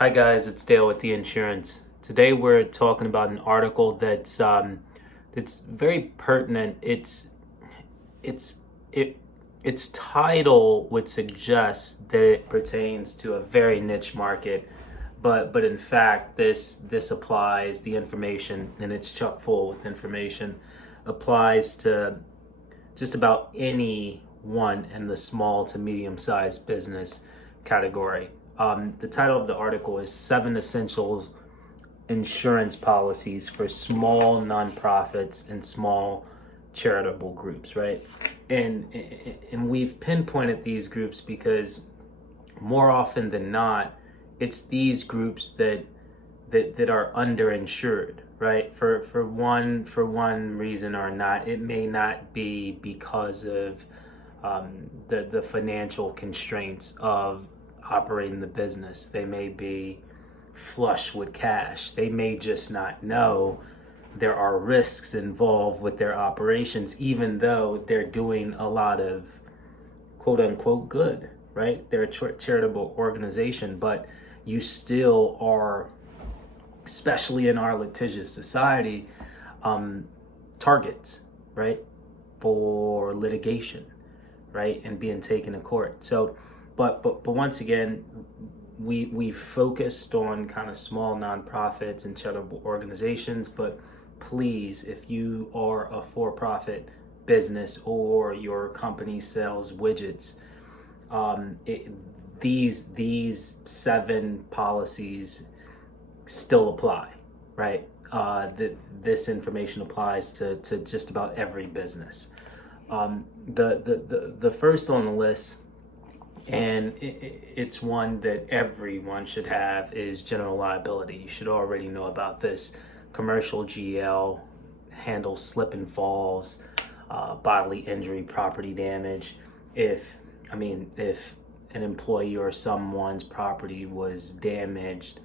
Hi guys, it's Dale with the insurance. Today we're talking about an article that's very pertinent. It's it its title would suggest that it pertains to a very niche market, but in fact this applies. The information, and it's chock full with information, applies to just about anyone in the small to medium sized business category. The title of the article is Seven Essential Insurance Policies for Small Nonprofits and Small Charitable Groups, right? And, and we've pinpointed these groups because more often than not, it's these groups that are underinsured, right? For one reason or not. It may not be because of the financial constraints of operating the business. They may be flush with cash. They may just not know there are risks involved with their operations, even though they're doing a lot of quote unquote good, right? They're a charitable organization, but you still are, especially in our litigious society, targets, right, for litigation, right, and being taken to court. So, but once again, we focused on kind of small nonprofits and charitable organizations, but please, if you are a for-profit business or your company sells widgets, it, these seven policies still apply, right? This information applies to just about every business. The first on the list, and it's one that everyone should have, is general liability. You should already know about this. Commercial GL handles slip and falls, bodily injury, property damage. If an employee or someone's property was damaged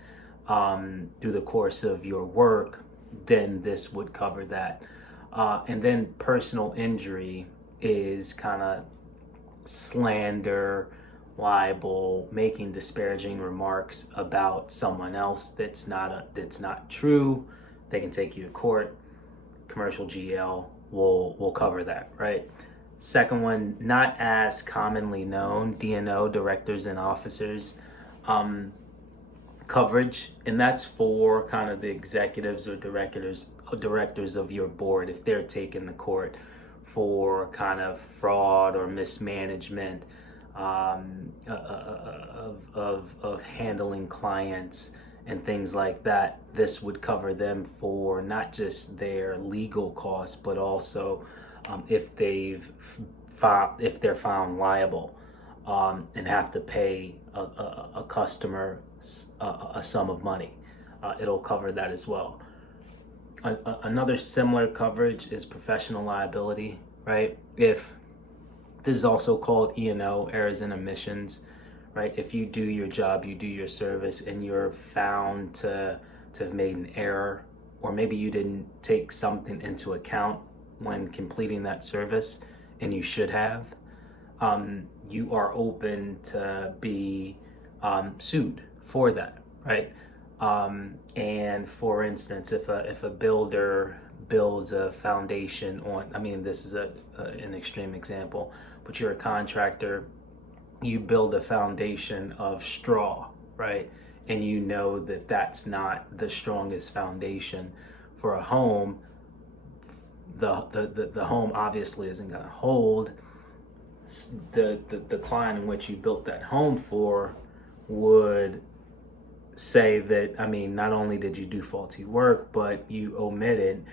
through the course of your work, then this would cover that. And then personal injury is kind of slander, libel, making disparaging remarks about someone else that's not true. They can take you to court. Commercial GL will cover that, right? Second one, not as commonly known, DNO, directors and officers coverage, and that's for kind of the executives or directors of your board if they're taken to court for kind of fraud or mismanagement of handling clients and things like that. This would cover them for not just their legal costs, but also if they're found liable and have to pay a customer a sum of money. It'll cover that as well. Another similar coverage is professional liability, right? If this is also called E&O, errors and omissions, right? If you do your job, you do your service, and you're found to have made an error, or maybe you didn't take something into account when completing that service, and you should have, you are open to be sued for that, right? And for instance, if a builder builds a foundation on, this is an extreme example, but you're a contractor, you build a foundation of straw, right? And you know that that's not the strongest foundation for a home. The home obviously isn't going to hold. The client in which you built that home for would say that, not only did you do faulty work, but you omitted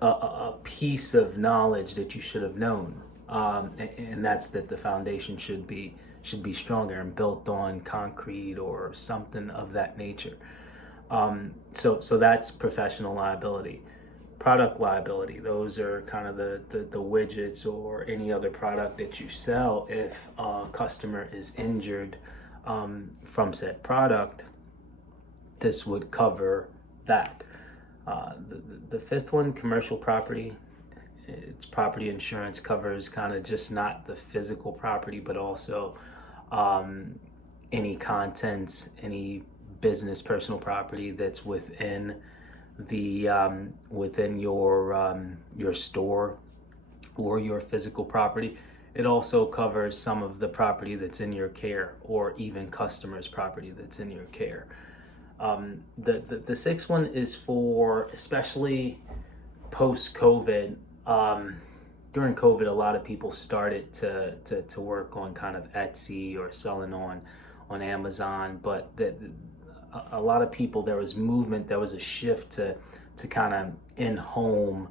a piece of knowledge that you should have known, and that's that the foundation should be stronger and built on concrete or something of that nature. So that's professional liability. Product liability, those are kind of the widgets or any other product that you sell. If a customer is injured from said product, this would cover that. The fifth one, commercial property. It's property insurance, covers kind of just not the physical property, but also any contents, any business personal property that's within the within your store or your physical property. It also covers some of the property that's in your care, or even customers' property that's in your care. The sixth one is for, especially post-COVID. During COVID, a lot of people started to work on kind of Etsy or selling on Amazon, but a lot of people, there was movement, there was a shift to kind of in-home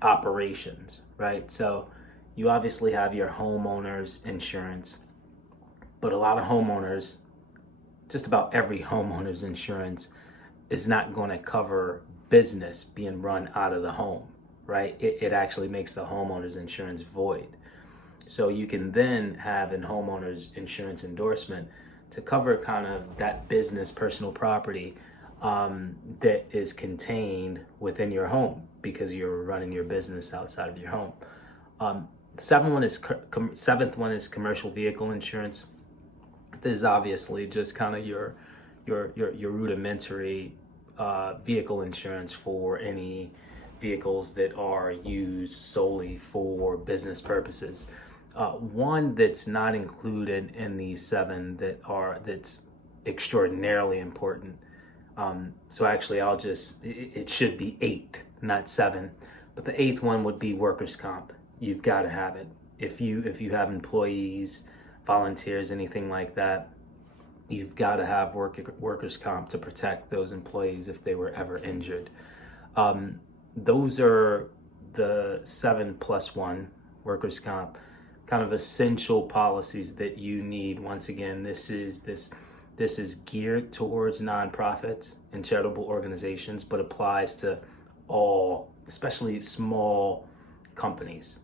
operations, right? So you obviously have your homeowner's insurance, but a lot of homeowners, just about every homeowner's insurance is not going to cover business being run out of the home, right? It actually makes the homeowner's insurance void. So you can then have a homeowner's insurance endorsement to cover kind of that business personal property that is contained within your home because you're running your business outside of your home. Seventh one is commercial vehicle insurance. This is obviously just kind of your rudimentary vehicle insurance for any vehicles that are used solely for business purposes. One that's not included in these seven that's extraordinarily important. So actually, it should be 8, not 7. But the 8th one would be workers' comp. You've got to have it. If you have employees, volunteers, anything like that, you've got to have workers' comp to protect those employees if they were ever injured. Those are the 7+1 workers' comp, kind of essential policies that you need. Once again, this is geared towards nonprofits and charitable organizations, but applies to all, especially small companies.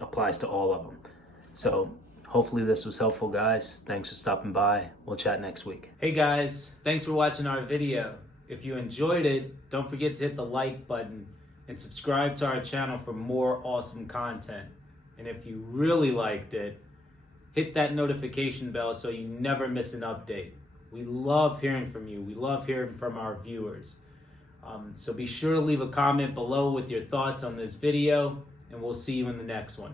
Applies to all of them. So hopefully this was helpful, guys. Thanks for stopping by. We'll chat next week. Hey guys, thanks for watching our video. If you enjoyed it, don't forget to hit the like button and subscribe to our channel for more awesome content. And if you really liked it, hit that notification bell so you never miss an update. We love hearing from you. We love hearing from our viewers. So be sure to leave a comment below with your thoughts on this video, and we'll see you in the next one.